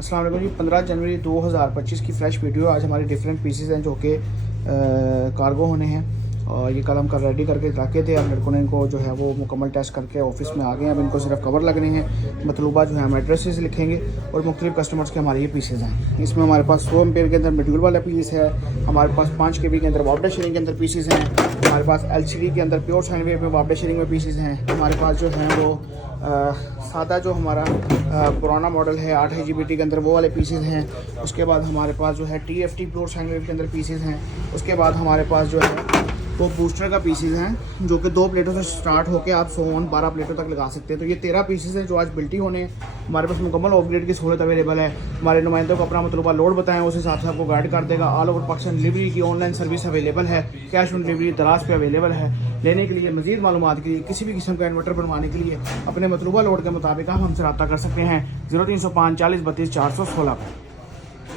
अस्सलाम वालेकुम जी। 15 जनवरी 2025 की फ़्रेश वीडियो। आज हमारे डिफरेंट पीसेस हैं जो कि कार्गो होने हैं और ये कल हम कल रेडी करके रखे थे। अब लड़कों ने इनको जो है वो मुकम्मल टेस्ट करके ऑफिस में आ गए हैं। अब इनको सिर्फ कवर लगने हैं। मतलूबा जो है हम एड्रेसेस लिखेंगे और मुख्तलिफ कस्टमर्स के हमारे ये पीसेज हैं। इसमें हमारे पास 100 एम्पेयर के अंदर मॉड्यूल वाला पीस है, हमारे पास 5 kb के अंदर वापडा शेयरिंग के अंदर पीसेज हैं, हमारे पास LCD के अंदर प्योर साइन वेव में वापडा शेयरिंग में पीसेज हैं, हमारे पास जो है वो सादा जो हमारा पुराना मॉडल है 8 IGBT के अंदर वो वाले पीसेज हैं। उसके बाद हमारे पास जो है TFT प्योर साइन वेव के अंदर पीसेज हैं। उसके बाद हमारे पास जो है वो बूस्टर का पीसेज हैं जो कि 2 प्लेटों से स्टार्ट होकर आप 12 प्लेटों तक लगा सकते हैं। तो ये 13 पीसेज हैं जो आज बिल्टी होने हैं। हमारे पास मुकम्मल अपग्रेड की सहूलत अवेलेबल है। हमारे नुमाइंदों को अपना मतलूबा लोड बताएं, उस हिसाब से आपको गाइड कर देगा। ऑल ओवर पाकिस्तान डिलीवरी की ऑनलाइन सर्विस अवेलेबल है, कैश ऑन डिलीवरी दराज पे अवेलेबल है। लेने के लिए मजीद मालूमात के लिए किसी भी किस्म का इन्वर्टर बनवाने के लिए अपने मतलूबा लोड के मुताबिक आप हमसे रब्ता कर सकते हैं 0305 40 32 416 पर।